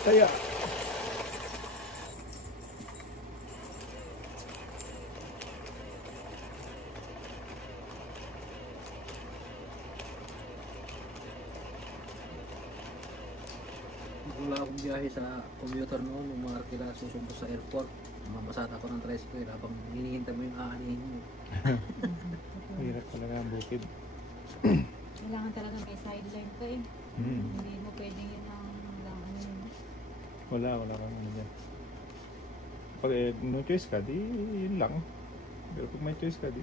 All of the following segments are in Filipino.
Kaya. Wala akong biyahe sa commuter noon, yung mga kila susumpo sa airport. Mamasada ako ng tricycle habang hinihintay mo yung aanihin mo. Hirap talaga ang bukid. Kailangan talaga may sideline ka eh. Hindi mo pwedeng yun ang lang ano yun. Wala kang ano dyan. Pag no choice ka, di yun lang. Pero pag may choice ka, di.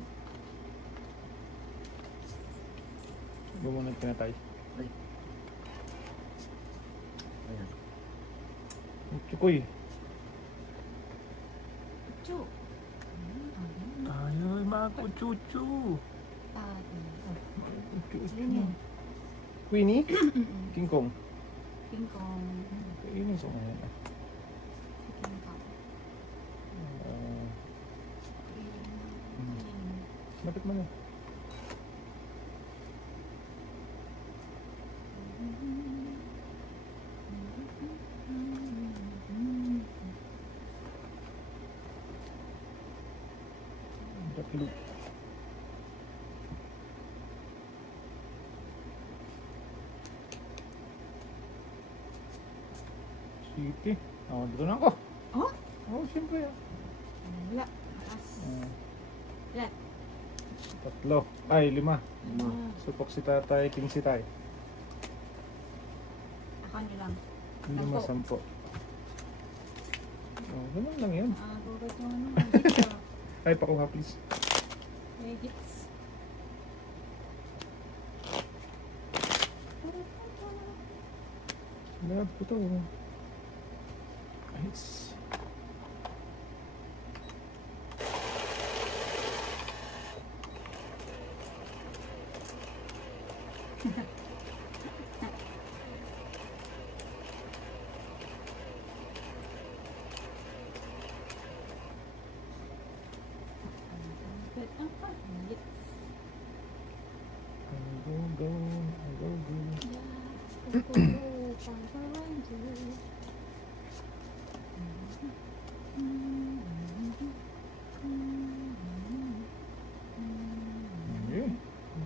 Bumunod ka na tayo. Ay. Ayan. Chukoy. Chu. Ay, mako chuchu. Alin yan? Queenie? King Kong. King Kong. Kainin ko ngayon. Si King Kong. Bakit mo na? Bakit? City. Oh, dito na ako. Oh? Oh, siyempre. Wala. Taas. Wala. 3. Ay, 5. Lima. Supok si tatay, 15 tayo. Ako nyo lang. 5, 10. Oh, ganun lang yan. Gugat yung ano. Dito. Ay, pakuha please. Legits. Lab ko to. Nice.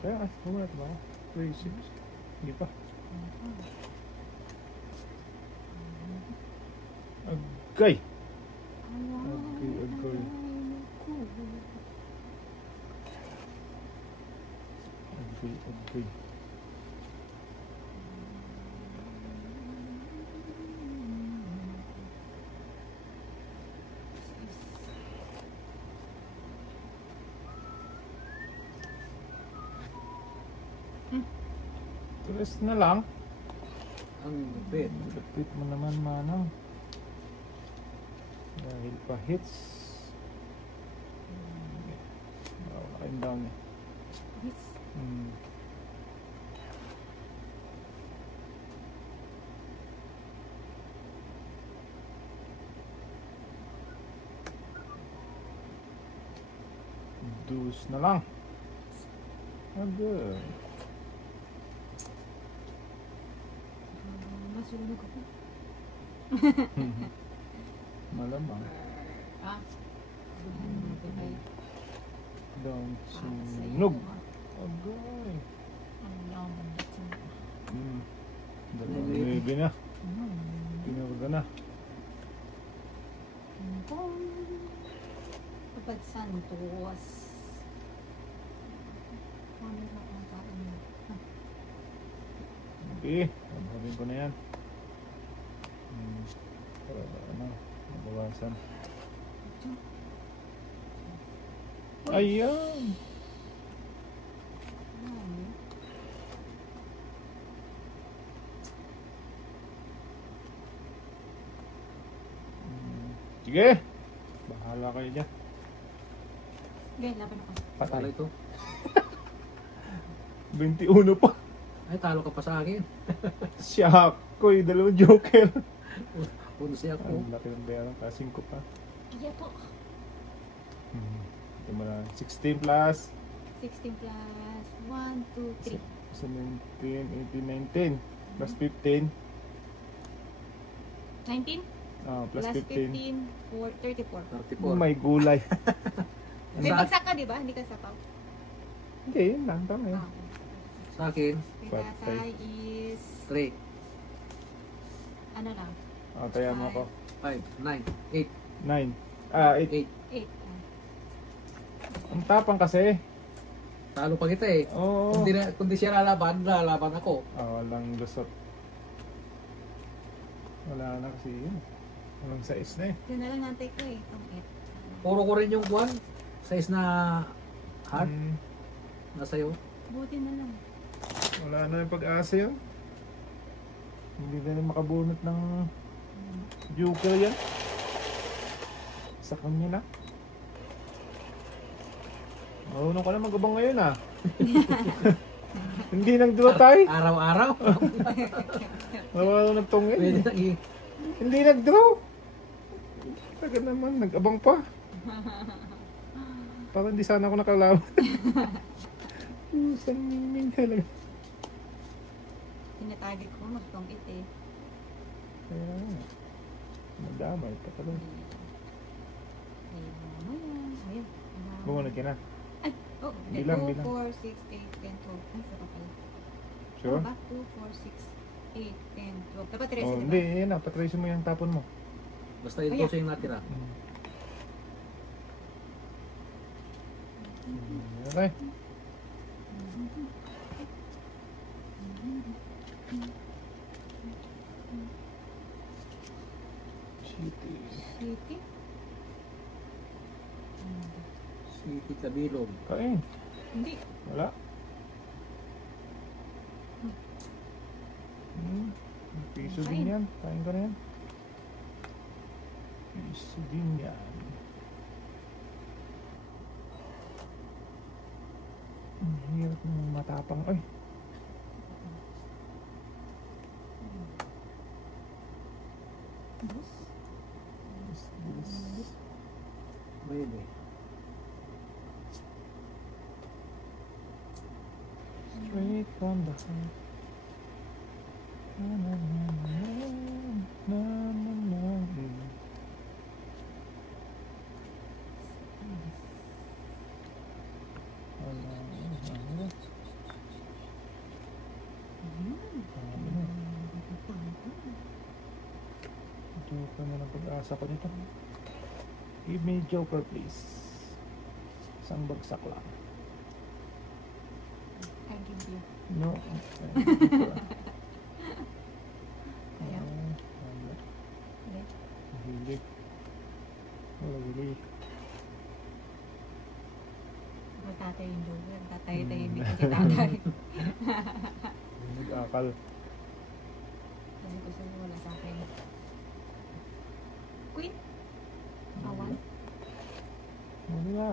Kaya kasi kumula ba? 36. Hindi pa. Agay! Agay. Agay. Tulis na lang. Ang lupit. Lapit mo naman, manang. Dahil pa hits. Wala kayong down eh. Hits. Dus na lang. Agay. Nasunog ako. Malamang. Down sunog. Agay. Dalawang na. Pinurga na. Kapag santos. Ano na ang kain mo? Okay. Sabihin ko na yan. Para ano, mabawasan. Ayan. Sige. Bahala kayo dyan. Okay, laban ako. Talo Patay. ito. 21 pa. Ay, talo ka pa sa akin. Siya ko, dalawang joker. Punsi ako. Ang laki ng bayaran, kasing ko pa. Iya po. Ito mo na, 16 plus 16 plus 1, 2, 3. 17, 18, 19 plus 15. 19? Plus Plus 15. 15, 34. 34. May gulay. May Sa, bagsak ka, di ba? Hindi ka sapaw. Hindi, yun lang. Tama yun. Ah, sa akin, kay Patay. tatay is, 3, ano lang, Tayan mo ako. 5, 9, 8. 9. 8. 8. 8. Ang tapang kasi. Talo pa kita eh. Oo. Kung di siya lalaban ako. Walang lusot. Wala na kasi yun. Walang sais na eh. Yun na lang nantay ko eh, itong 8. Puro ko rin yung kuwan. Size na heart. Mm, Nasa iyo. Buti na lang. wala na yung pag-asa yun. Hindi na rin makabunot ng Joker yan. Sa kanya na. Marunong ka na mag-abang ngayon ah. Hindi nang draw tayo. Araw-araw. Marunong nagtungin. Pwede na Hindi nag-draw. Taga naman, nag-abang pa. Parang hindi sana ako nakalaban. Isang miming talaga. Tinatarget ko magtong 8 eh. Kaya, madamay pa pala. Ayun, ayan. Ayun. Bumunod ka na. Ay, oh, Bilang, 2, bilang. 4, 6, 8, 10, 12. Ay, saka pala. Sure? Ano ba? 2, 4, 6, 8, 10, 12. Dapat 13, Oh, di ba? hindi, yan na. Patrace mo yung tapon mo. Basta yung Ayan. toso yung natira. Okay. City. City? City Kabilog. Kain. Hindi. Wala. Piso din yan. Kain ka na yan. Piso din yan. Ang hirap ng matapang. Ay. Bus? This. Pwede. Straight from the heart. Na, na, na, na, na, na, na. Joker na ng pag-asa ko nito. Give me Joker please. Isang bagsak lang. I give you. No. Ayaw. Wala. Hindi. Hilig. Wala hilig. Ako tatay yung joker. Tatay tayo hindi kasi tatay. Nag-akal. Kasi gusto mo wala sa akin. Queen? Awan? Wala.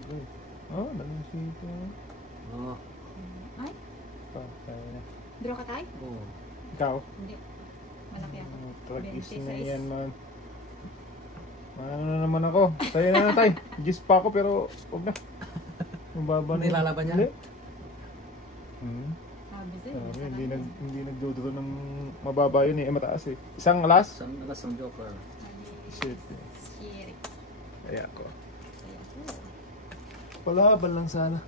Okay. Oh, dalang sito. Oo. Ay? Patay na. Draw ka tayo? Oo. Ikaw? Hindi. Malaki ako. Tragis 26. na yan man. Ano na naman ako? Tayo na na tayo. Gis pa ako pero huwag na. Mababa na. Hindi lalaban yan? Hindi. Sabi sa'yo. Sabi, masarap hindi nagduduro ng mababa yun eh. Mataas eh. Isang alas? Isang alas ng Joker. Shit. Shit. Kaya ako. Kaya po. Palaban lang sana.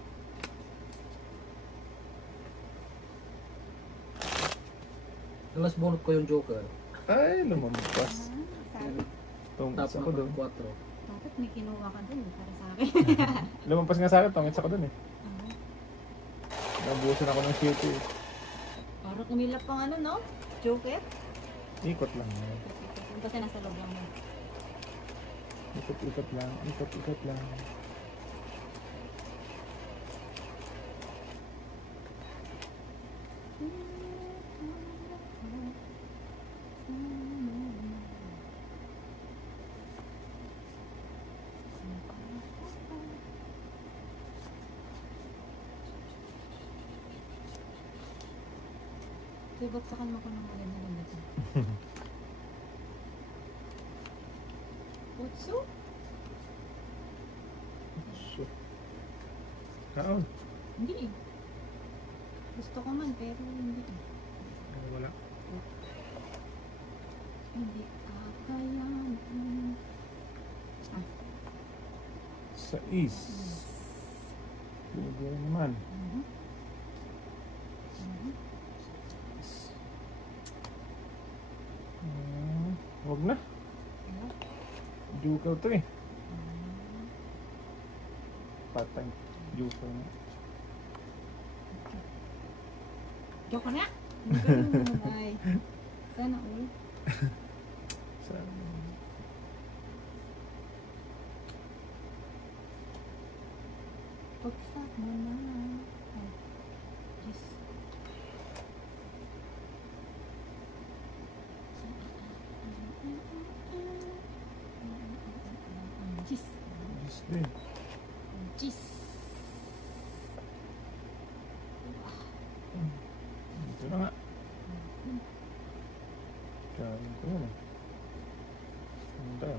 Alas bunot ko yung Joker. Ay, lumampas. Sabi. Tungkits ako doon. 4. Dapat may kinuha ka dun para sa akin. Lumampas nga sa akin, tungkits ako doon eh. Ah, Nabuhusan ako ng city eh. parang umilap pang ano, no? Joker? Ikot lang. eh. Kasi nasa loob lang mo. Ikot-ikot lang. Ikot-ikot lang. So, baksakan mo ko ng maganda ng dati. Utsu? So. Kaon. Hindi eh. Gusto ko man, pero hindi eh. Wala. Sa is. Pwede rin naman. Huwag na. Joker to eh. Patay. Joker na. Joke na. Ay. Sana all. Pagsak mo na. Ay. Yes. Jeez. Yes din. Jeez. Ito na nga. Kain ko yun eh. Ano tayo?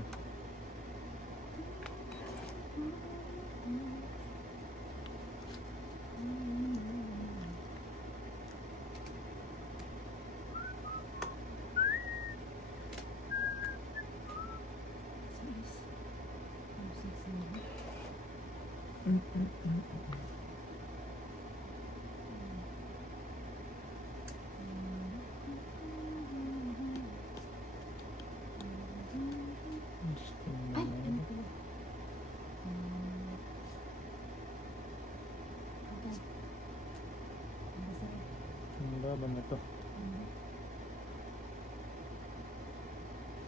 Ay, ano pala? Ang laban na to.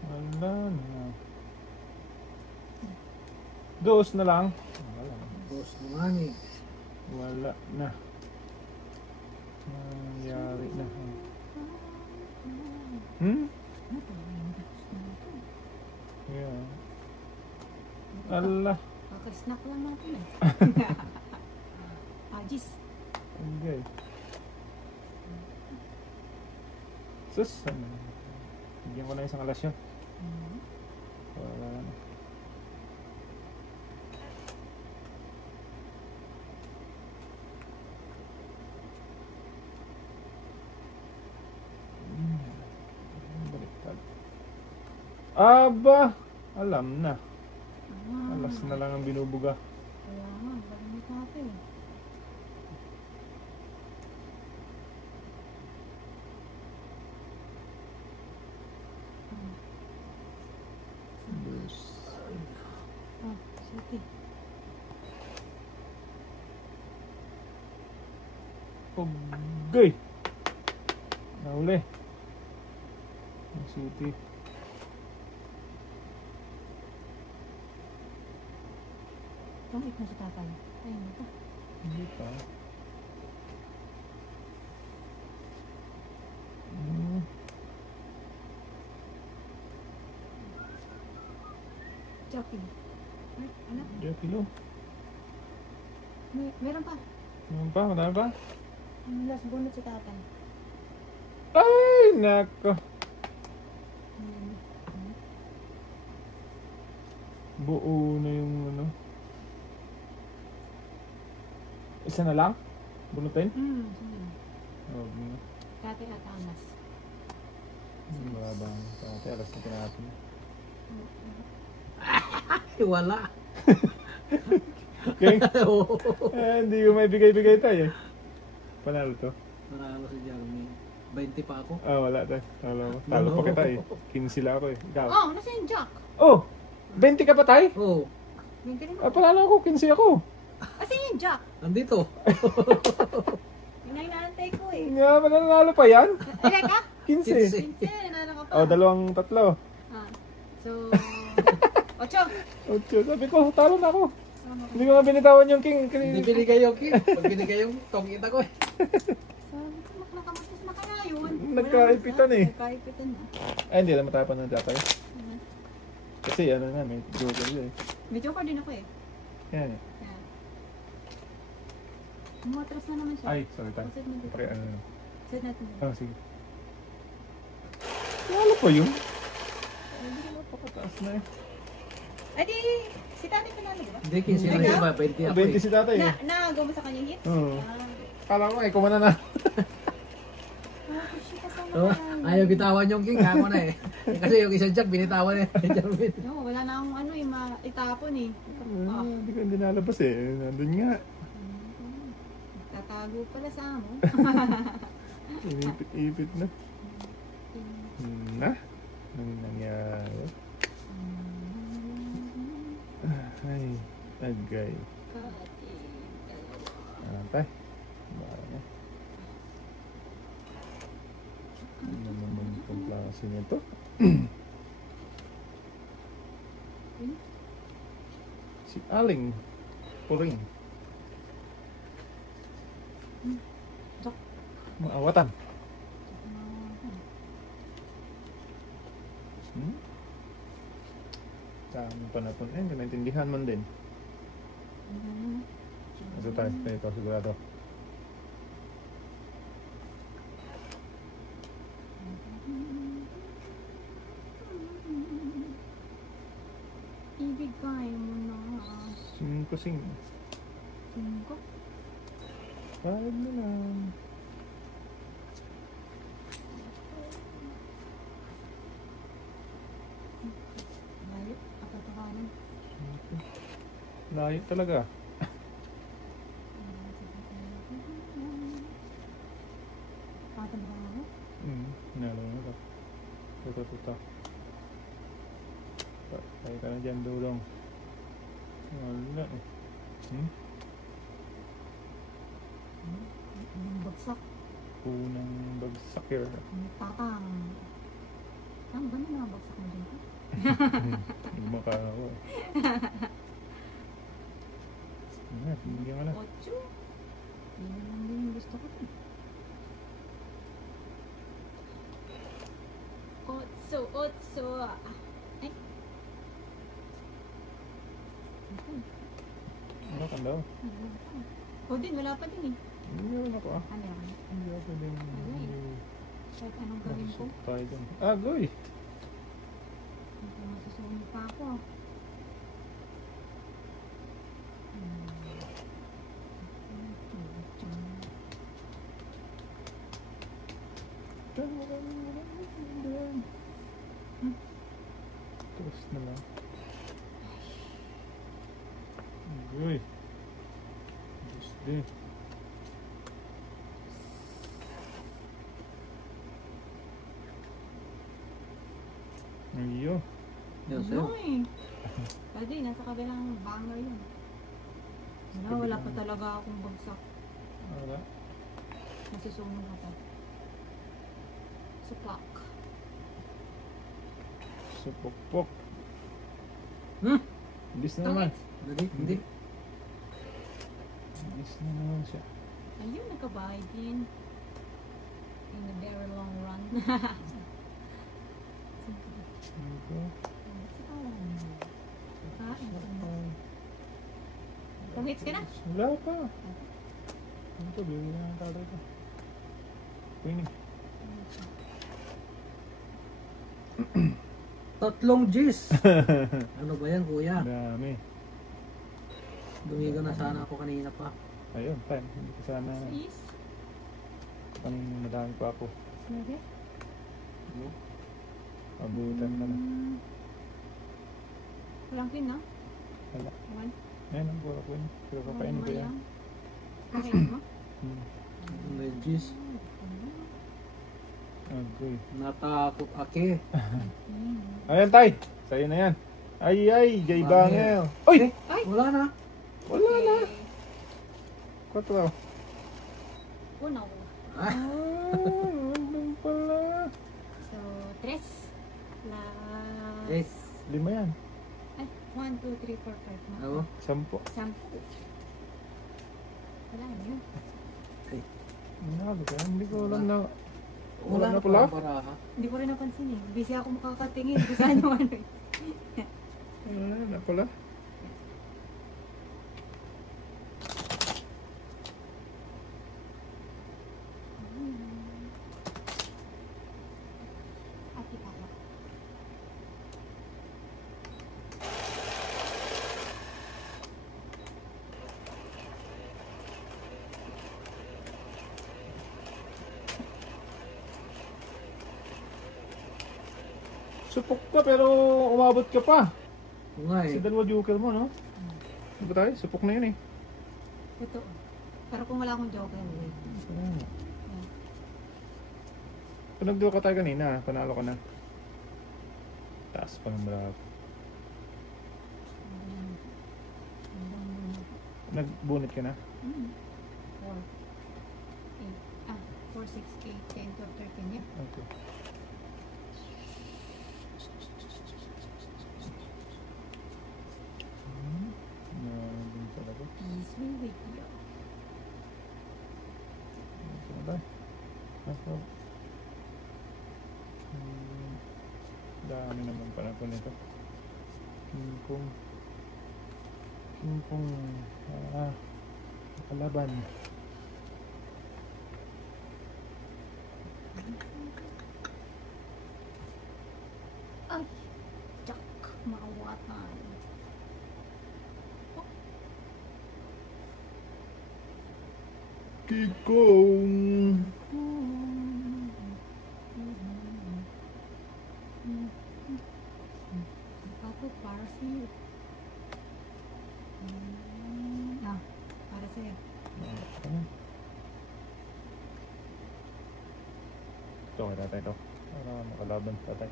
Wala na. Dos na lang. Wala na. Boss naman eh. Wala na. Nangyari na. Yeah. Allah. Kakasnack lang natin eh. Jeez. Okay. Sus. Bigyan ko na isang alas yun. Wala na. Baliktad. Aba! Alam na. Alas na lang ang binubuga. Kaya nga, balimit natin. Dos. Sige. Okay. Nahuli. Ang suti. Tumit na si tatay. Ayun ito. Hindi pa. Jockey. Ay, ano? Kilo. Meron pa. Meron pa? Madami pa? Last bonus si tatay. Ay, nako. Buo na yung ano. Isa na lang? Bunutin? Sige. Huwag na. Tatay at amas. Mababang pati. Alas na natin. Ay, wala. Okay? Hindi ko may bigay-bigay tayo. Panalo to. Nanalo si Jeremy. 20 pa ako. Wala tayo. Talo pa kita eh. 15 lang ako eh. Ikaw. Oh, nasa yung Jack? Oh! 20 ka pa tayo? Oo. Panalo ako. 15 ako. Kasi yung Jack? Nandito. Yung inaantay ko eh. Nga, mananalo pa yan? Ilay ka? 15. Hindi, nanalo ka pa. Dalawang tatlo. So, 8. 8. Sabi ko, talo na ako. Hindi ko nga binitawan yung king. Hindi binigay yung king. Pag binigay yung tongit ako eh. Sabi ko, nakamatis na kaya yun. Nagkaipitan eh. Nagkaipitan na. Ay, hindi na matapan ng tatay. Kasi ano na, may joker yun eh. May joker din ako eh. Yan eh. Yan. Umatras na naman siya. Ay, sorry tayo. Set natin. Okay, ano. Set natin. Sige. Wala pa yun. Hindi ko napakataas na eh. Ay di, si tatay panalo ba? Hindi, 15 lang iba. 20 ako 20 eh. si tatay eh. Nagawa mo sa kanya hits? Oo. Kala ko eh, kumana na. Sushi kasama So, na. ayaw bitawan yung king, ako na eh. Kasi yung isang jack, binitawan eh. No, wala na akong ano eh, itapon eh. Hindi ko hindi nalabas eh. Nandun nga. Tatago pala sa amo. Inipit-ipit na. Na? Anong nangyari? Ay, agay. Antay. Baka na. Ano naman itong klase nito? Si Aling Puring. Maawatan. Saan pa na po? Naintindihan man din. Ito tayo. Ito sigurado. Ibigay mo na. 5-5. 5? 5 na lang. Layo. Kapatakanan. Layo talaga. Patabang ako. Nalaman mo ito. Ito. Tayo ka na dyan, dulong. Wala eh. Ang bagsak. Unang bagsak here. May tatang. Ang ba naman ang bagsak mo dito? Gumakala ko. Hindi ka na. 8. Hindi naman din yung gusto ko. 8. Ay. Ano ka daw? O din, wala pa din eh. Hindi naman ako ah. Ano yan? Hindi ako din. Kahit anong gawin ko. Tayo dun. Agoy! Masusunod pa ako. Tapos na lang. Agoy! Gusto. Ayo. Yan sa'yo. Ay. Pwede, nasa kabilang banger yun. Wala pa talaga akong bagsak. Wala. Nasusunod na pa. Suplak. Supok-pok. Bilis na naman. Hindi. Bilis na naman siya. Ayun, nakabahay din. In the very long run. Pang-hits ka na? Wala pa. Ano to? Bili na ang tatay ko. Winning. 3 G's. Ano ba yan, kuya? Dami. Dumigo na sana ako kanina pa. Ayun, time. Hindi ko sana. Please. Kanina madami pa ako. Pwede? Abutan na na. Walang pin, no? Wala. One. Ayun, ang pura ko yun. Pero kakainin ko yan. Kakainin mo? 3 G's. Agoy. Natakot ake. Ayan, tay. Sa'yo na yan. Ay, Jay Bangel. Uy! Ay! Wala na. Wala na. 4. Uno. Ano pala? So, 3. La... Yes. 5 yan. Ay, 1, 2, 3, 4, 5. Ako? 10. 10. Wala yun. Hindi ko alam na. Wala na pala. Para. Hindi ko rin napansin eh. Busy ako makakatingin kung saan yung ano eh. Wala na pala. Ati pala. Supok ka pero umabot ka pa. Oo nga Kasi eh. dalawa joker mo, no? Di ba tayo? Supok na yun eh. Ito. Pero kung wala akong joker, eh. Ayan. Kung nag-draw ka tayo kanina, panalo ka na. Taas pa ng bravo. Nagbunit ka na? 4, 6, 8, 10, 12, 13, yeah. Okay. Din talaga. Peace be with you. Ito na ba? Ako. Dami naman pala po nito. Kingkong. Kalaban. Ay, Jack, maawatan. Kikong. Ako, para sa'yo. Para sa'yo. Ito, kaya tatay ito. Para makalaban tatay.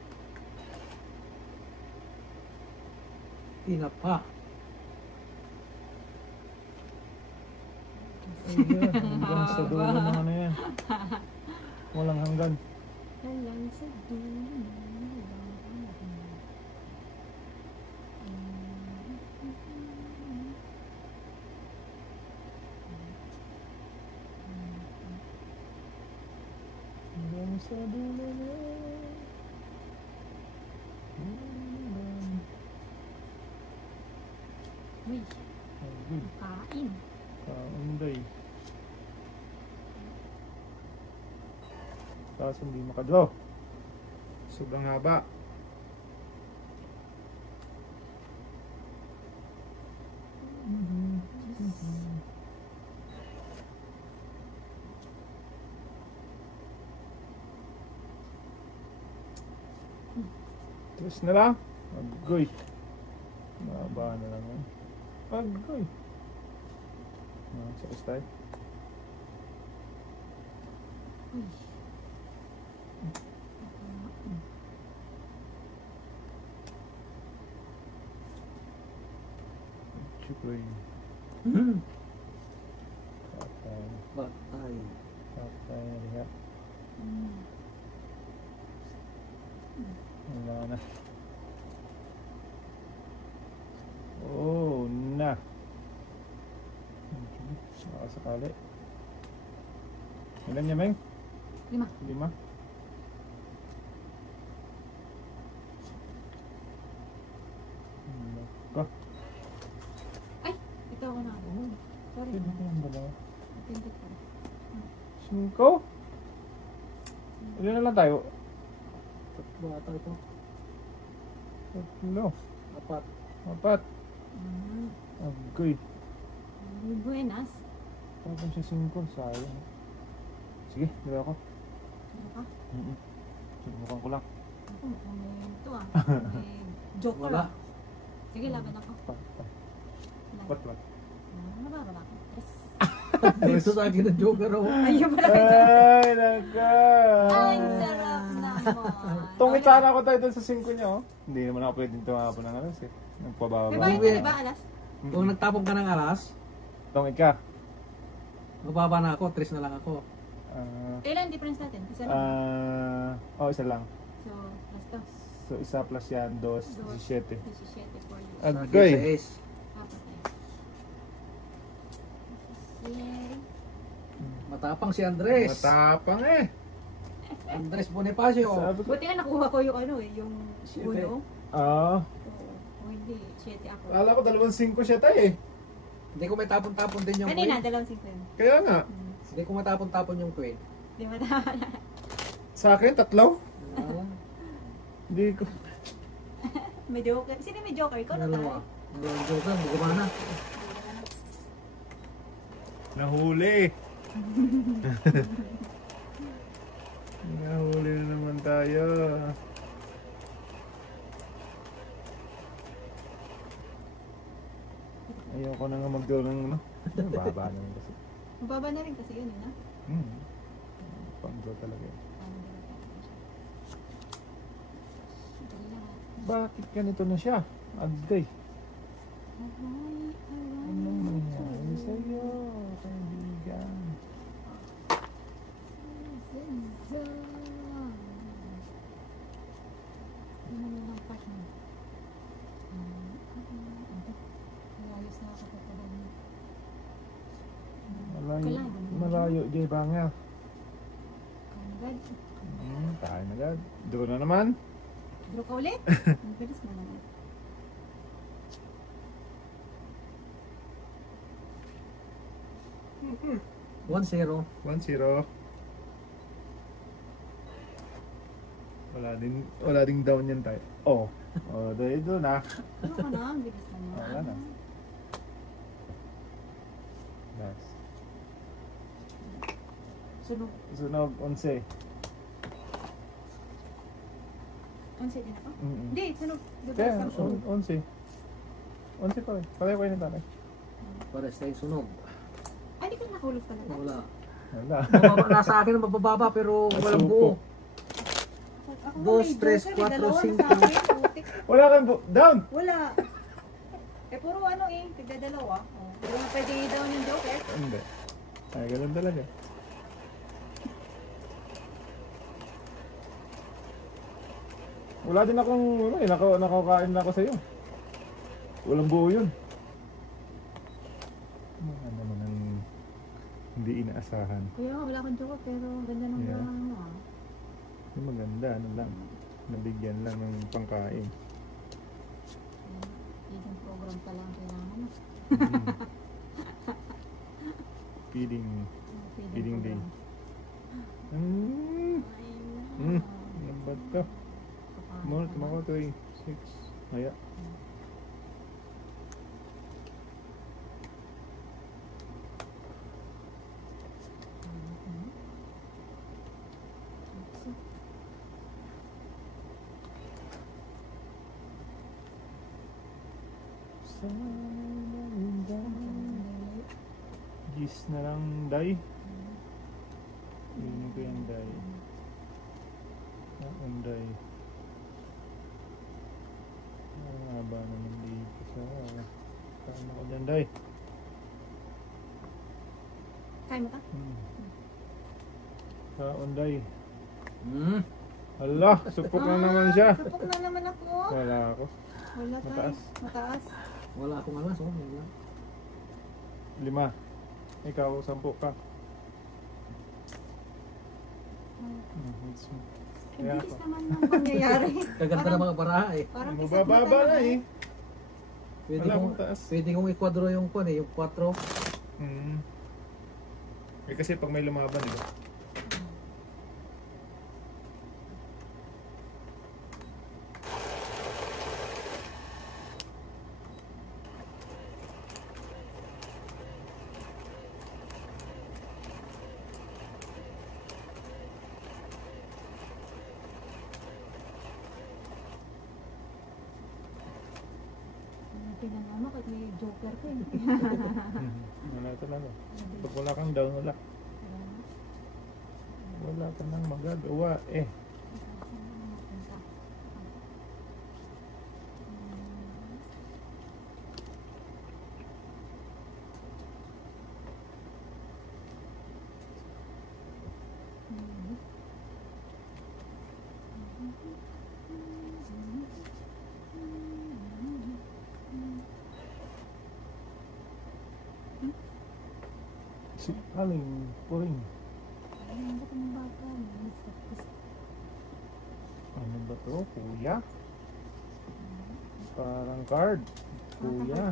Tinapa. Ayan, hanggang sa dulo ng ano yan. Walang hanggan. Walang sa dulo. Hanggang sa dulo na. Uy, Ay, kain. kaunday. Tapos hindi makadraw. Sobrang haba. Tapos na lang. Agoy. Mahaba na lang yan. Agoy. Sa tayo. Uy. Chukoy. Hmm. Patay. Batay. Patay. Riha. Wala na. Oh, na. Nakasakali. Ilan niya, Meng? 5. 5? Ka? Ay, ito ako na. Sorry. Pwede ko yung dalawa. Pindot ko. 5? Ilan na lang tayo? Tatlo ata ito. 3. 4. 4. Agoy. Muy buenas. Tapos siya 5. Sayang. Sige, dalawa ko. Ano ka? Subukan ko lang. Ako, mukhang may ito ah. May joker Wala. ah. Sige, laban ako. 4. 4. Nababa ako. Yes. Ito sa akin ng joker ako. Ayun pala kayo. Ay, naga. Ay, sarap naman. Tungit sana ako tayo dun sa 5 niya, oh. Hindi naman ako pwedeng tumapon ng alas, eh. Nagpababa. May bayad ka, di ba, alas? Kung nagtapon ka ng alas, Tungit ka. mababa na ako, 3 na lang ako. Kailan difference natin? Isa lang. Isa lang. So, plus to. So, isa plus yan, 2, 17. 17 for you. Agoy. Apat tayo. 17. Matapang si Andres. Matapang eh. Andres Bonifacio. Sabi ko. Buti nga nakuha ko yung ano eh, yung Siete. uno. Ah, Oo. O hindi, 7 ako. akala ko 2-5 siya tayo eh. Hindi ko may tapon-tapon din yung Kanina, queen. 2 yun. Kaya nga, Hindi ko matapon-tapon yung queen. Di ba tama na? sa akin, 3. Ah, Hindi ko. May joker. Sino may joker? Ikaw na dalawa. tayo. Hindi yung joker, hindi gumana. Nahuli. Nahuli na naman tayo. Ayoko na nga mag-draw ng ano. Baba na yun kasi. Mababa na rin kasi yun, eh, na? Pang-draw talaga yun. Bakit ganito na siya? Agday. Anong nangyari sa'yo, kaibigan? Malayo, malayo, Jay Bangel. Tayo na agad. Draw na naman. Draw ka ulit? Ang bilis na naman. Mm-hmm. 1-0. 1-0. Wala ding down yan tayo. Oh. Oh, dahil doon na. Ano ka na? Ang bilis na naman. Wala na. Last. Sunog. Sunog, 11. 11 din ako? Mm-mm. Hindi, sunog. Kaya, 11. 11 pa rin. Pareho kayo na tatay. Para sa sunog. Ay, di ka nakahulog talaga? Wala. Wala. Mababa, nasa akin ang mabababa pero walang buo. Ako Dos, may tres, joker, cuatro, dalawa na cinco. sa akin, putik. Wala kang down! Wala. Eh, puro ano eh, tigdadalawa. Oh. Hindi mo pwede down yung joker. Hindi. Ay, ganun talaga. Wala din akong, ano eh, nakakain na ako sa'yo. Walang buo yun. Mga naman ang hindi inaasahan. Kuya, wala akong joker pero ganda ng Yeah. ano ah. Yung maganda, ano lang. Nabigyan lang ng pangkain. Feeding program pa lang kailangan mo. Mm. Feeding. Feeding day. Mm. Ay, Ano ba ito? More, tumako 3, 6. Maya. Gis na lang day. Hindi ko yung day. Ang day. Ang haba naman dito sa kama ko dyan day. kaya mo ta? Sa unday. Hmm. Hala, supok na naman siya. Supok na naman ako. Wala ako. Wala tayo. Mataas. Mataas. Wala akong alas. Oh. Wala. 5. Ikaw, 10 ka. Ang Kaya bilis ako. naman ng pangyayari. Kaganda ng mga baraha eh. Parang Mabababa na eh. Pwede Wala kong, akong taas. pwede kong ikwadro yung kwan eh. Yung 4. Eh kasi pag may lumaban, diba? Pinanama kahit may joker ko eh. Wala talaga. Pag wala kang down, wala. Wala ka nang magagawa eh. Si Aling Puring. Ano ba to? Kuya? Parang card. Kuya.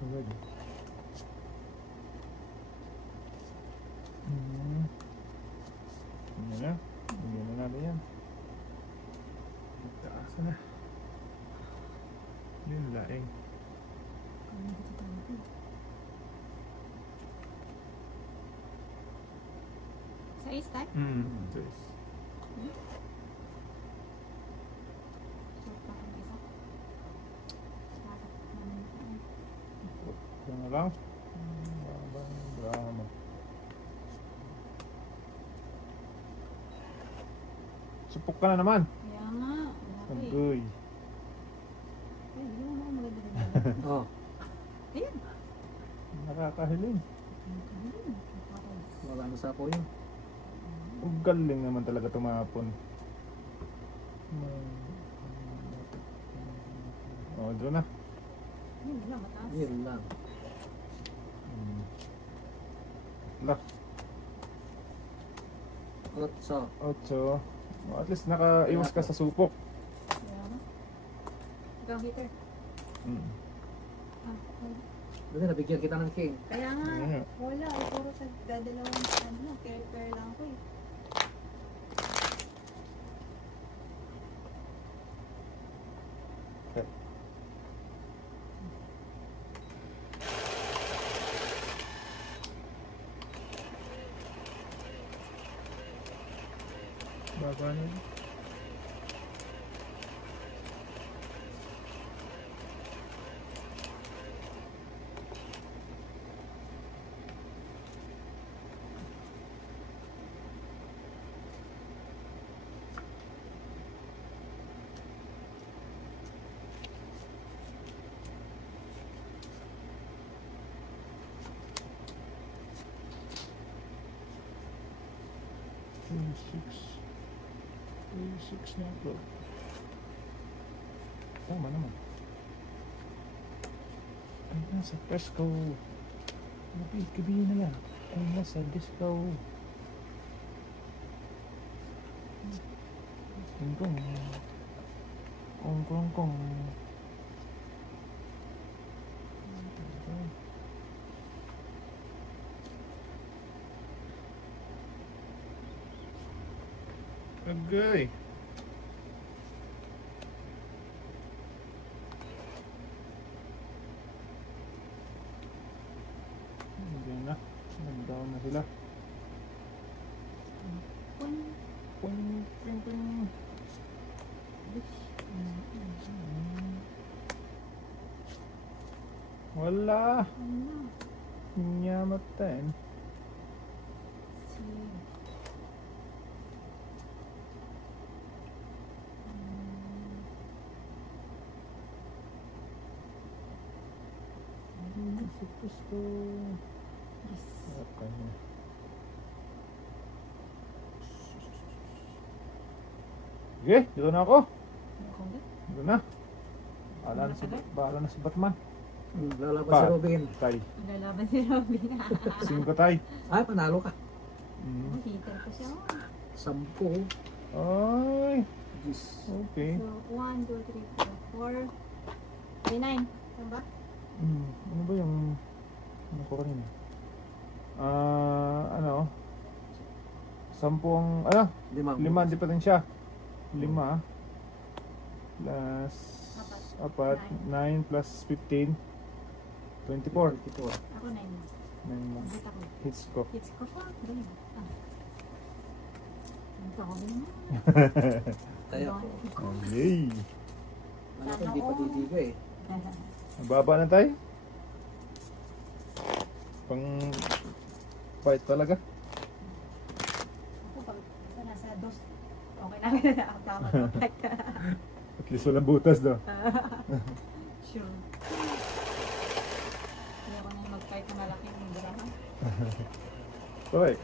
Good. Ano na? Hindi na natin yan. Taas na. Yun laing. Kung dito talaga. Sa ace tayo? Ito is. Short pa kung isa. Dapat naman. Ito na lang. Drama. Supok ka na naman. Kaya nga. Wala pa eh. Agoy. Ay, hindi naman ako maganda-ganda. Oh, Ayan. Nakakahiling. magano sa po yun. Ang galing naman talaga tumapon. Oh, doon na. Yun lang, mataas. Yun lang. Lah, Otso. 8. Oh, at least nakaiwas ka sa supok. Kaya nga. Ikaw, hitter. Ah, wala. Kasi nabigyan kita ng king. Kaya nga, Yeah. wala. Ay, puro sa dadalawang ano, pair lang ko eh. Okay. Baba na yun. Six na ito. Tama naman. Ay, nasa Fresco. Gabi na lang. Ay, nasa disco. Kung. Agay. Hindi na. Nag-down na sila. Ping. Wala. Ano? Nyamatan. Gusto. Yes. Okay. Okay, dito na ako. Dito na. Bahala na si Batman. Lalaban si Robin. Tay. Lalaban si Robin. 5 tay. Ay, panalo ka. Hitter ko siya. 10. Ay. Yes. Okay. So, 1, 2, 3, 4, 5, 9. Ano ba? Ano ba yung ano ko kanina? Ano? 10 lima, di pa rin siya. 5 plus 4, 9 plus 15, 24. 24. Ako 9 na. 9 lang. Hit ako. Hits ko. Hits ko pa. Galing. Ito ako din naman. Kaya po. Yay! Ano ko, hindi pa titigo eh. Mababa na tayo. Pang fight talaga. Ako pag nasa 2, okay na. Tama na fight ka. At least walang butas daw. Sure. Hindi ako na mag-fight na malaking drama. Okay.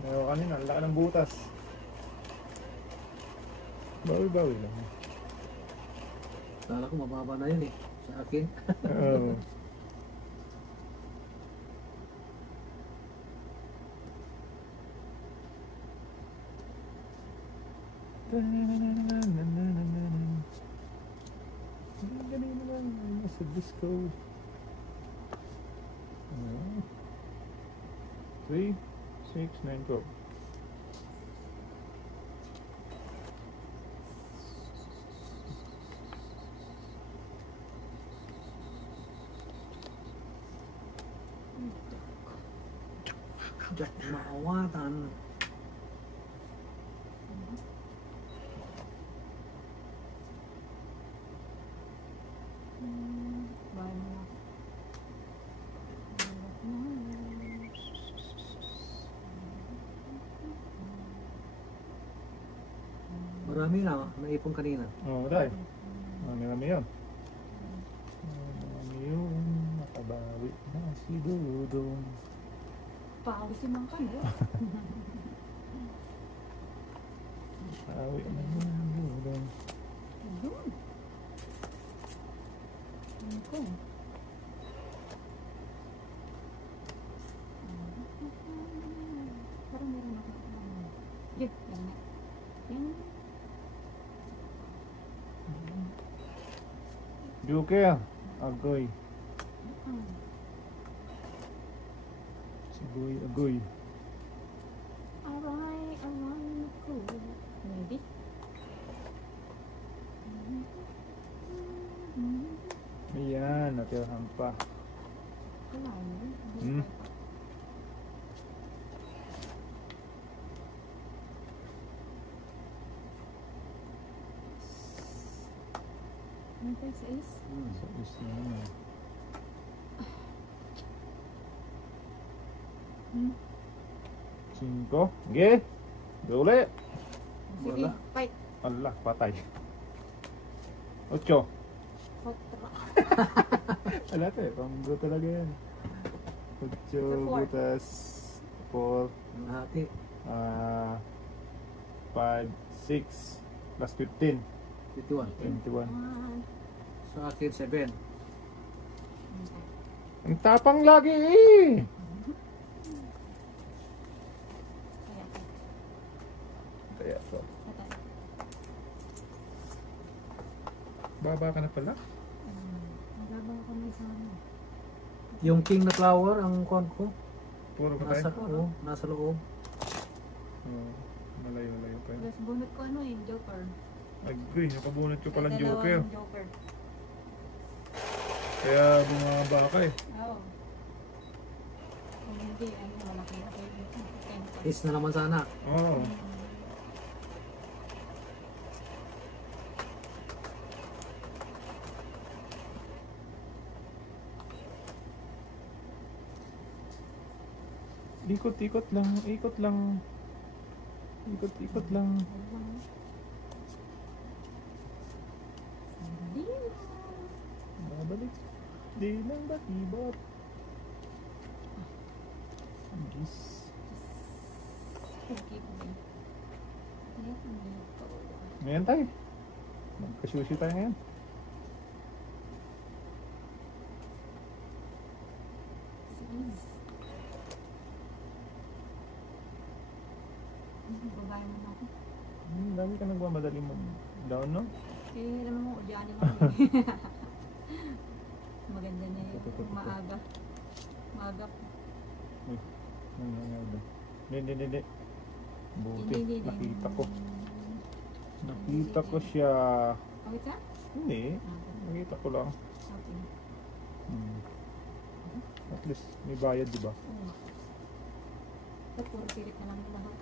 Meron kanina, ang laki ng butas. Bawi-bawi lang. Kala ko mababa na yun eh. Sa akin. Oo. Galing naman. Nasa disco. 3, 6, 9, go. Jack maawatan. Bahay mo na. Marami na, naipon kanina. Oo, tayo. Marami yun. Marami yun. Nakabawi na si Dudong. Pawis si Mang Kano. Nakabawi na si Dudong. Doon. Ano ko? Parang meron ako. Yan, yan na. Yan. Joker. Agoy. Ah. Sigoy, agoy. Aray ko. Maybe. Ayan, natirahan pa. Wala yun. Hmm. Nantay sa is. Sa is na yun. Hmm. 5. Sige. Duli. Sige, Wala. fight. Allah, patay. 8. Kontra. Wala to eh. Panggo talaga yan. 8 4. butas. 4. Hati. 5, 6. Plus 15. 51. 21. Sa akin, 7. Ang tapang lagi eh. Kaya, Kaya to. natay. Baba ka na pala. Nagabang ako may sana. Yung king na flower, ang kon ko, Puro ka nasa, tayo. nasa loob. Malayo pa yun. Plus bunot ko ano eh, Joker. Agoy, nakabunot ko palang May Joker. dalawang Joker. Kaya bumaba ka eh. Oo. Kung hindi, ano, malaki na kayo dito. Is na naman sana. Oo. Ikot-ikot lang, ikot lang. Ikot-ikot lang. Babalik. Di lang batibot. Gis. Ngayon tayo. Magkasushi tayo ngayon. Babae mo na ako. Dami ka nagmamadali mo down, no? Eh, alam mo, udyani lang eh. Maganda niya yung maaga. Maaga po. Hindi. Buti, Hindi. nakita ko. Nakita ko siya. Pagit sa? Hindi, nakita ko lang. Okay. At least may bayad, di ba? Oo. Ba't puro pilit na lang yung lahat?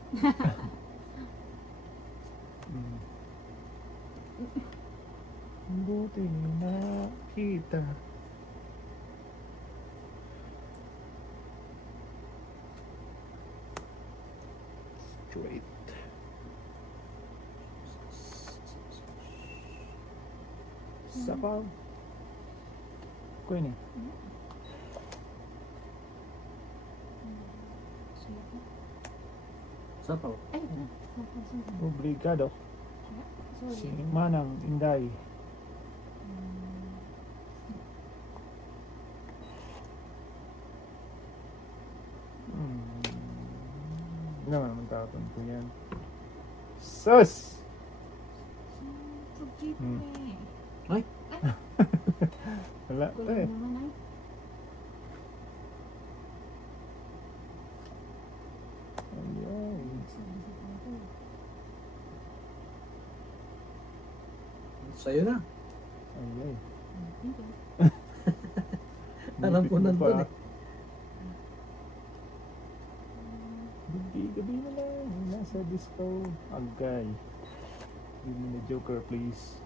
Buti nakita. Straight. Sapaw. Ko ini. Sapaw. Ay! Obrigado. Si Sorry. Manang Inday. Hindi naman tapon ko yan. Sus! Forgive Hmm. me. Ay, Wala Kulang eh. naman ay. Ayay. Sabi sa pangko. sa'yo na. Ayay. Dito. Alam ko Lupit mo nandun pa. eh. Nasa disco. Agay. Give me the joker, please.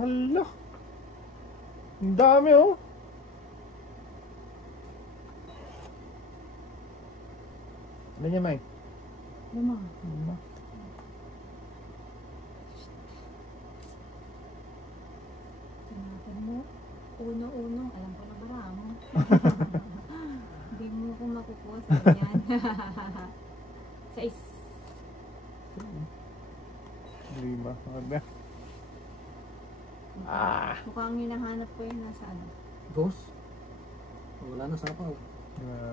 Hala! Ang dami, oh! Ano niya, Mike? Luma. Lima. Tinatan mo. Uno-uno. Alam ko na bara mo. Hindi mo ko makukuha sa ganyan. Sa Lima. Agay. Ah! Mukhang hinahanap ko yun nasa ano. Ghost? Wala na sapaw.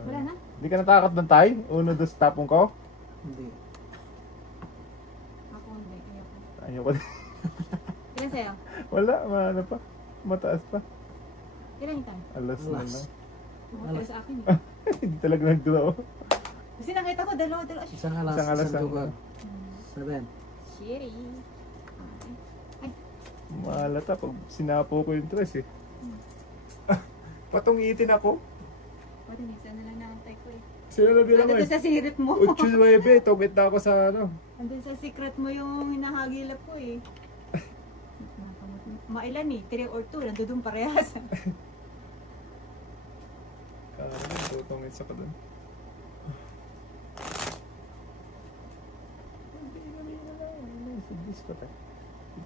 Wala na? Hindi ka natakot ng tay? Uno, dos, tapong ko? Hindi. Ako hindi. Ayoko. Ayoko din. Ilan sa'yo? Wala, ano pa. Mataas pa. Ilan yung time? Alas na Alas. lang. Bumutay sa akin eh. Hindi talaga nag-glow. Kasi nakita ko dalawa. Isang alas, Isang alas isang ang- joker. 7. Shitty. Ay, Malata pag sinapo ko yung tres eh. Patungitin ako. pwede minsan na lang nakantay ko eh. Sino na din Andun naman? sa secret mo. 8-9, tungit na ako sa ano. Andun sa secret mo yung hinahagilap ko eh. Mailan eh, 3 or 2, nandun parehas. Karang tutungit sa ka dun. Sa disco tayo.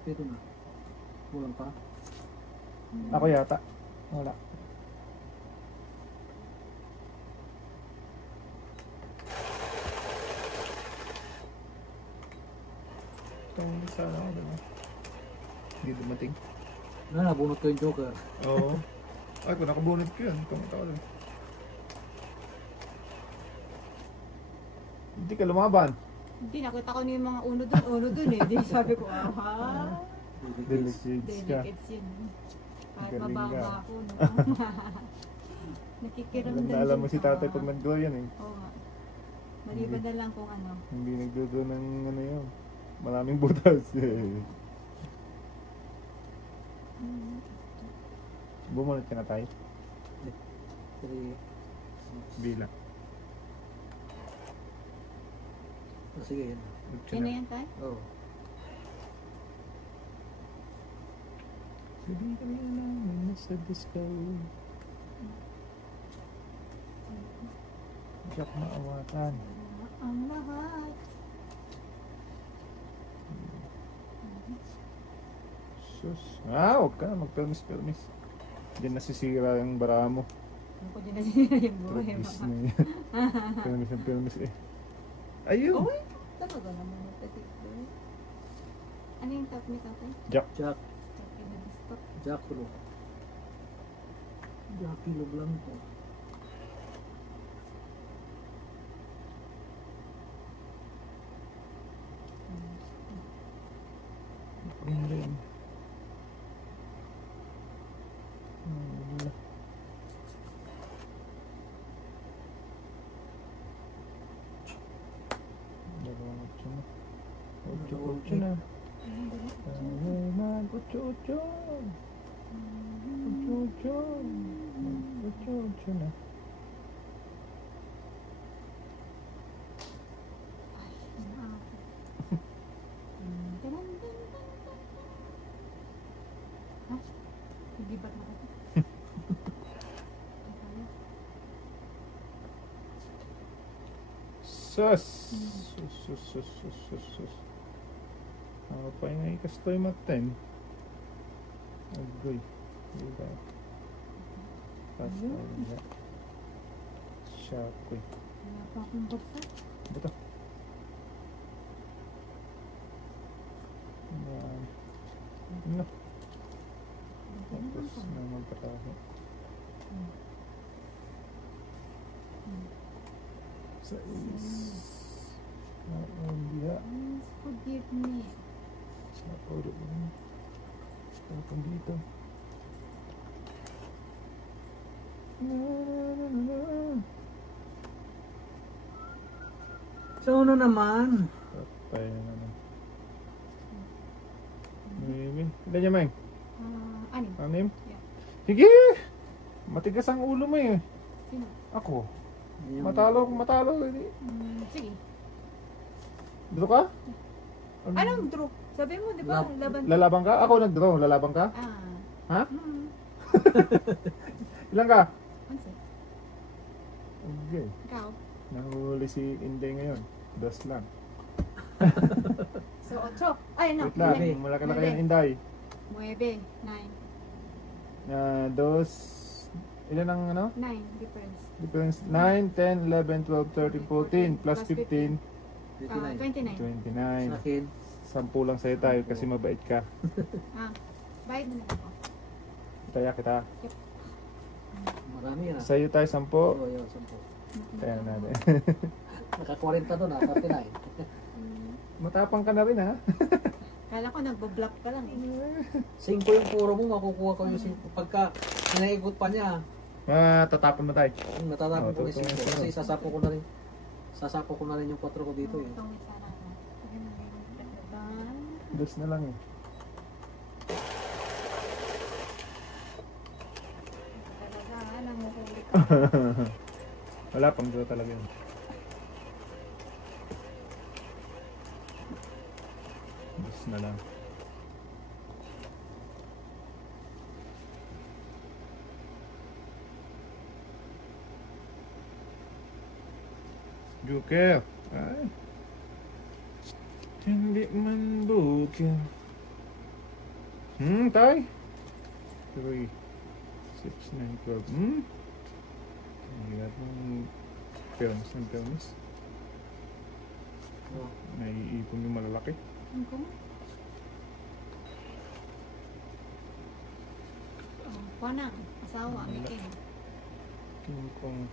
Ito na. Kulang pa. Ako yata. Wala. Tungit sana ako dun. Hindi dumating. Nabunot ko yung joker. Oo. Ay, kung nakabunot ko yun, tungit ako dun. Hindi ka lumaban. Hindi, nakita ko na yung mga uno dun eh. Di sabi ko, aha. Delicates ka. Delicates yun. Kahit Galing mababa ka. ako, no? Nakikiramdam Alam na alam mo din si ka. tatay pag nag-glow yan eh. Oo nga. Maliban na lang kung ano. Hindi nag-glow ng ano yun. Maraming butas eh. Bumunot ka na tayo. 3. Bila. Oh, sige, yan. Yan na yan tayo? Oh. Sabi ka na lang sa disco. Jack na awatan. Ang lahat. Sus. Ah, huwag ka. Mag-permis. Diyan nasisira yung bara mo. Ano ko din nasira yung buhay mo. Tragis na yan. Permis eh. Ayun. Uy, talaga naman natasik doon. Ano yung top ni tatay? Jack. Jack. Top in the stock. Jack Kilo. Jack Kilo Blanco. Yun din. Dalawang otso na. Otso na. Ay, mag-otso-otso. Otso-otso. Otso-otso na. Ha? Hindi ba't na ako? Sus! Sus. Ako pa yung ikastoy maten. Agoy. Diba? Tapos na. Shakoy. Wala pa akong bagsak. Buto. Yan. No. Tapos na magpataho. Sa is. Diha. Please forgive me. Sa ulo mo. Tapos dito. Sa una naman. Patay na naman. Mimi. Ilan niya, Mike? Anim. Anim? Yeah. Sige! Matigas ang ulo mo eh. Sino? Ako. Yung- Matalo. Hindi. Sige. Draw ka? Anong draw? Sabi mo, di ba? Lab- Laban. Lalaban ka? Ako nag-draw. Lalaban ka? Ah. Ha? Hmm. Ilan ka? Onse. Okay. Ikaw. Nahuli si Inday ngayon. Das lang. So, 8. Ay, no. Wait lang. Nueve. Malaki-laki yung Inday. 9. 9. Dos... Ilan ang ano? 9 difference. Difference 9, 10, 11, 12, 13, 14 plus 15, 29. 29. 29. Sa akin, 10 lang sa'yo tayo kasi mabait ka. Ah. Bayad na lang ako. Kaya kita. marami yan ah. Sa'yo tayo 10. Oo, yun, 10. Kaya natin. Naka-40 doon ah, 49. Mm. Matapang ka na rin ha. Kala ko nagbo-block ka lang eh. 5 yung puro mo, makukuha ko yung 5. Pagka sinaikot pa niya, Tatapon mo tayo. natatapon ko yung totoo 5. yan. Kasi sasapo ko na rin yung 4 ko dito eh. Tungit sana ako. Sabi mo yung dagdagan. Dos na lang eh. Talaga, nanguhuli ka. Wala pang draw talaga yun. Dos na lang. Joker. Ay. Hindi man bukil. Tay. 3, 6, 9, 12. Hirap ng films. Oh. Naiipon yung malalaki. Ano ko? Oh, panang, asawa, may king. King Kong.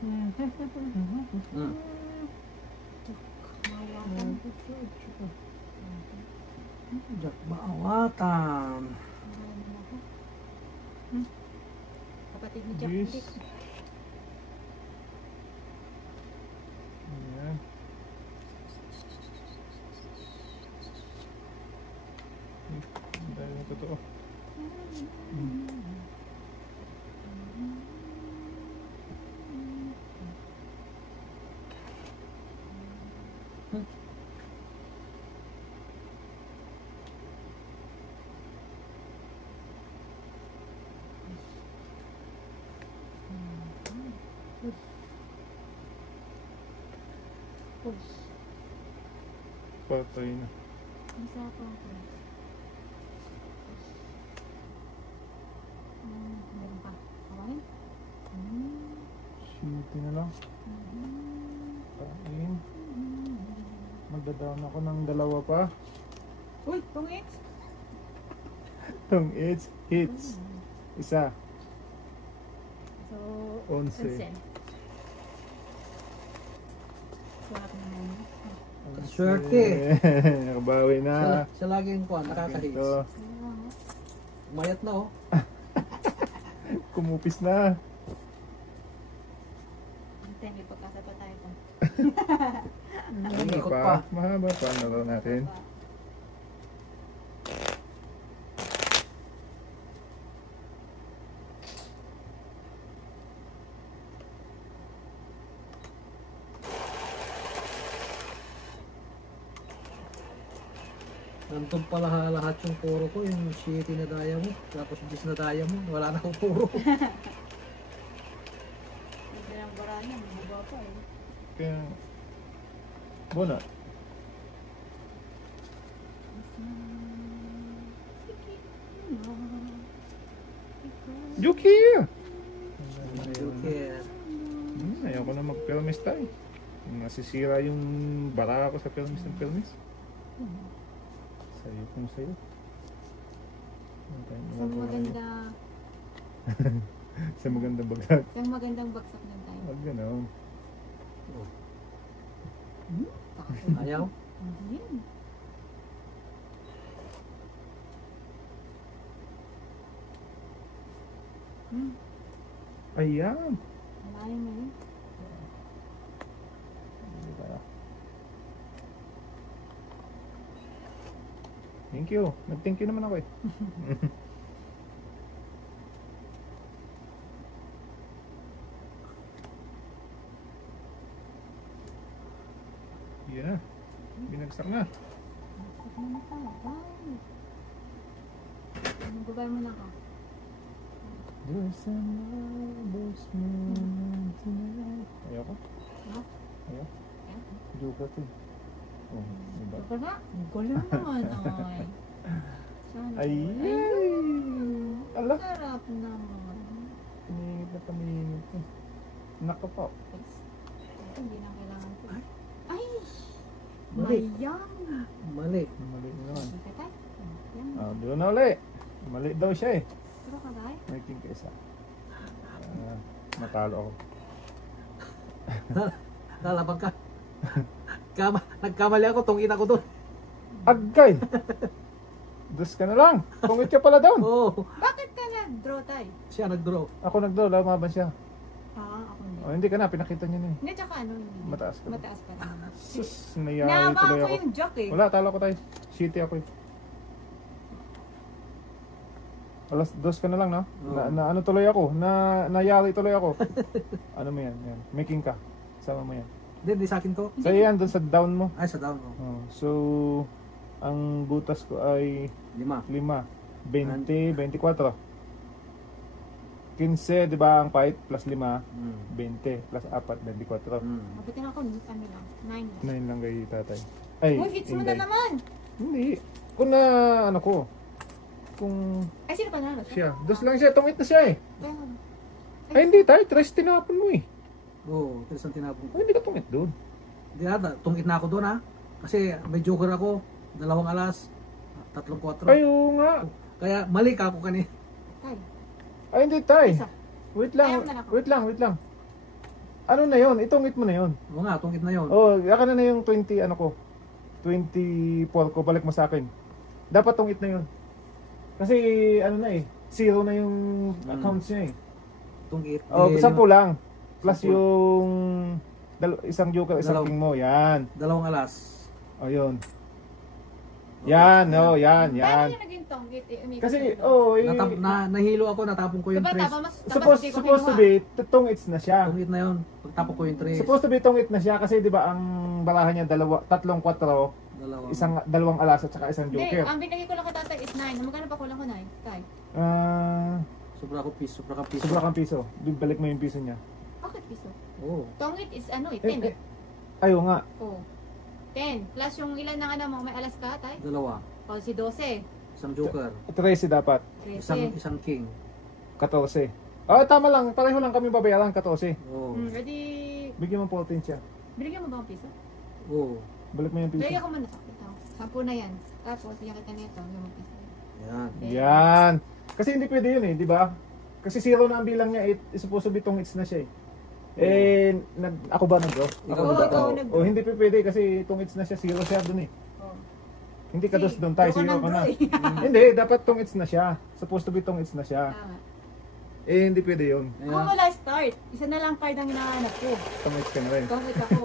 Mm. Mawakan. Jack Baawatan. Mawakan ako. Kapatid ni Jack. Yes. Dick. Ayan. Dahil na totoo. Patay na. Isa pa ako. Meron pa. Okay? Shitty na lang. Pain. Magdadown ako ng 2 pa. Uy, tungits! Tong hits. Isa. So, 11. Swap naman. Swerte. Nakabawi na. Siya lagi yung kuha, nakaka-hits. Ito. Umayat na oh. Kumupis na. Thank you, pagkasa pa tayo ito. Mahaba Ikot pa. pa. Mahaba pa. Naro natin. Nandun pala lahat yung puro ko, yung shitty na daya mo, tapos bis na daya mo, wala na akong puro. Hindi ng baranya, mabuba pa eh. Kaya... Bona. Yuki! Okay. Ayaw ko na mag-pelmis tayo. Masisira yung bara ko sa pelmis ng pelmis. Sayo kung sayo. Isang maganda, Sa magandang bagag. isang magandang bagsak ng tayo. Huwag gano'n. Ayaw? Ayan. Ayan! Malayo mo yun. Thank you. Nag-thank you naman ako eh. Yan na. Binagsak na. Magbabay mo na ako. There's another moment tonight. Ayoko. Ha? Ayaw. Joker to eh. Oh, diba? Ito na. Ang galing naman ay. Sana. Ay! Ala! Sarap naman. Paningit na paningit eh. Nako po. Ito, hindi na kailangan ko. Ay! Mali. Mayang! Mali. Mali na naman. Hindi ka tayo. Yan. Ah, doon na uli. Mali daw siya eh. Pero ka tayo. May king ka isa. Natalo ako. Lalabag ka. Nagkamali ako, tungin ako doon. Agay! Dus ka na lang. Pungit ka pala doon. Oo. Bakit ka nag-draw tayo? Siya nag-draw. Ako nag-draw, lumaban siya. Ako hindi. Oh, hindi ka na, pinakita niya na eh. Hindi, tsaka ano, hindi. Mataas ka. Mataas pa naman. Sus, nayari Nabaka tuloy ko ako. yung jock eh. Wala, talo ko tayo. City ako eh. Alas, dos ka na lang, no? Oo. Ano tuloy ako? Nayari tuloy ako. Ano mo yan? Yan. Making ka. Sama mo yan. Hindi sa akin to. So yan, doon sa down mo. Ay, sa down. Oh. Oh, so, ang butas ko ay 5. 5. 20, 24. 15, di ba ang fight? Plus 5. 20. Plus 4, 24. Mabuti na ako, ano lang, 9 lang. 9 lang kay tatay. Ay, Uy, hits mo na Inday. naman! Hindi. Kung na, ano ko. Kung Ay, sino pa nanalo? siya. Dos lang siya. Tungit na siya eh. Kaya nga. Ay, hindi tayo. Tres tinapon mo eh. Oo, tiris ang tinapon ko. Ay, hindi ka tungit doon. Hindi ata, tungit na ako doon ha. Kasi may joker ako. 2 alas. 3-4. Ay, oo nga. Kaya mali ka ako kanina. Tay. Ay, hindi tayo. Isa. Wait lang. Ayaw na lang ako. Wait lang. Ano na yon? Itungit mo na yon. Oo nga, tungit na yon. Oh, yaka na yung 20, ano ko. 24 ko. Balik mo sa akin. Dapat tungit na yon. Kasi, ano na eh. 0 na yung accounts niya eh. Tungit. Oh, Eh, 10 lang. Plus 10. yung isang joker, isang Dalaw- king mo. Yan. 2 alas. O, yun. Yan, Okay. yan. Paano yung naging tonggit? Kasi, oh, eh, Nahilo ako, natapon ko yung Diba, 3. supposed to be, tungits na siya. Tungit na yon. Pagtapon ko yung 3. Supposed to be tungit na siya kasi 'di ba ang barahan niya 3, 4, dalawang alas at saka isang Hindi, joker. ang binigay ko lang kay tatay is 9. Magkano pa kulang ko 9? Tay. Sobra ko piso, sobra ka piso. Sobra kang piso. Balik mo yung piso niya. Bakit piso? Oo. Tongit is ano eh, 10 eh. Ayaw nga. Oh. 10. Plus yung ilan ng ano mo, may alas ka, tay? 2. O, si 12. Isang joker. 13 dapat. 13. Isang king. 14. Oh, tama lang. Pareho lang kami babayaran 14. Oo. Ready? Bigyan mo 14 siya. Binigyan mo ba ang piso? Oo. Balik mo yung piso. Bigyan ko muna. Ito. 10 na yan. Tapos, bigyan kita nito. Yung mga piso. Yan. Yan. Kasi hindi pwede yun eh, di ba? Kasi 0 na ang bilang niya, supposed to be tungits na siya eh. Eh, ako ba nag-draw? Ikaw Oo, ikaw Oo. nag-draw. Oh, hindi pa pwede kasi tungits na siya, 0 siya dun eh. Oh. Hindi ka dos doon tayo, Ikaw 0 ka na. nag-draw eh. Hindi, dapat tungits na siya. Supposed to be tungits na siya. Tama. Eh, hindi pwede yun. Ako wala start. Isa na lang card ang hinahanap ko. Tungits ka na rin. Tongit ako.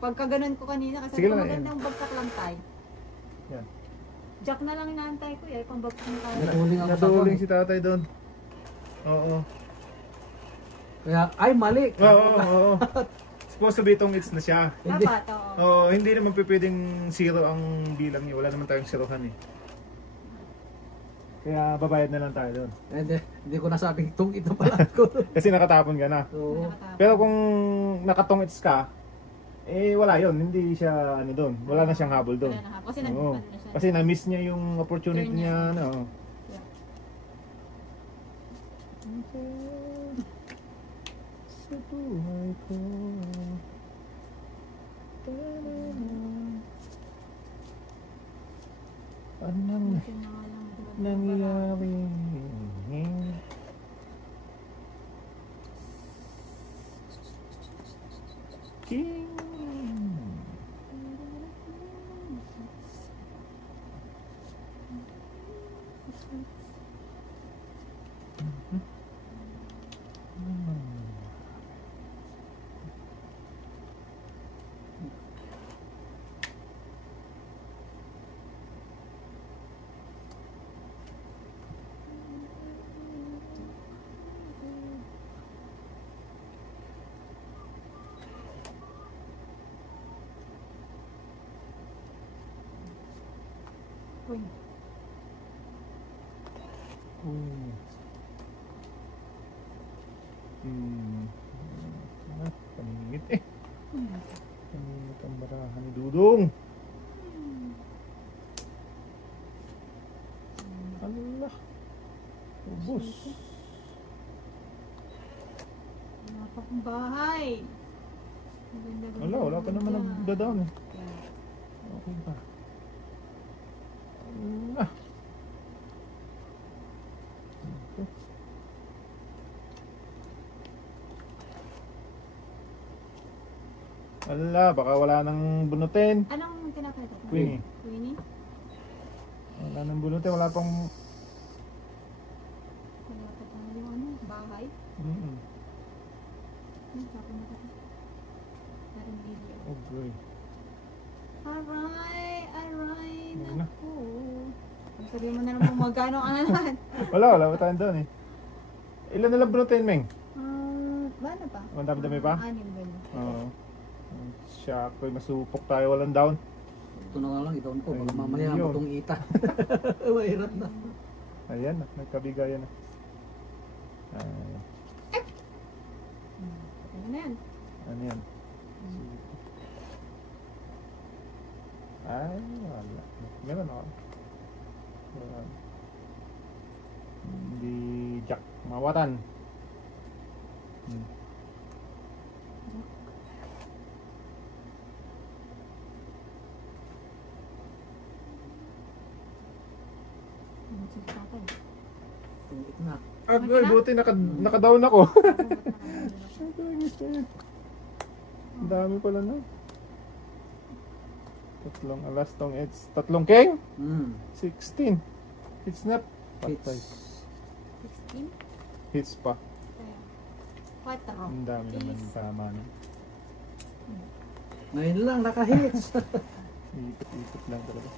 Pagka ganun ko kanina, kasi Sige kung lang, magandang bagsak lang tayo. Yan. Jack na lang inaantay ko eh, pang bagsak ng kaya. Natuling ako sa Natuling phone. si tatay doon. Oo. Kaya, ay mali. Oo. Supposed to be tungits na siya. Hindi. Dapat, oo. Oo, hindi naman pwedeng 0 ang bilang niya. Wala naman tayong 0han eh. Kaya babayad na lang tayo doon. Hindi ko nasabing tungit na pala ko. Kasi nakatapon ka na. Oo. Pero kung nakatungits ka, eh wala yon, hindi siya ano doon. Wala na siyang habol doon. Wala na, kasi Oo. ano na siya. Kasi na-miss niya yung opportunity Turn niya. niya, ano. Yeah. Sa buhay ko. Anong Kasi na nga lang, nangyari? King. Uy. Paningit eh. Paningit ang barahan ni Dudong. Allah. Ubus. Wala pa akong bahay. Maganda-ganda Wala pa naman dyan. nagda-down eh. Okay pa. Allah. Okay. Allah, baka wala nang bunutin. Anong tinapay ito? Queenie. Queenie? Wala nang bunutin, wala pang... Wala pa tayo ano, bahay. Tapos na kasi. Parang video. Okay. Aray, Wala na. naku. Ang sabi mo na naman magkano ang anan. Wala pa tayo doon eh. Ilan na lang bunutin, Meng? Ano pa? Ang dami-dami pa? 6 ba yun? Oo. Siya ako'y masupok tayo, walang down. Ito na nga lang, itaon ko. Baka Ay, mamaya yun. matong ita. Mahirap na. Ayan na, nagkabigayan na. Ano na yan? Ano yan? Ay, wala. Meron ako. Wala. Hindi jack mawatan. Ano sa tatay? Tungit na. Ay, buti naka-down ako. Ang dami pala na. Tatlong alastong it's tatlong king? 16. It's not. Patay. Hits. 16? Hits pa. 4. Ang dami naman yung tama na. Ngayon lang, naka-hits. Ikot-ikot lang talaga.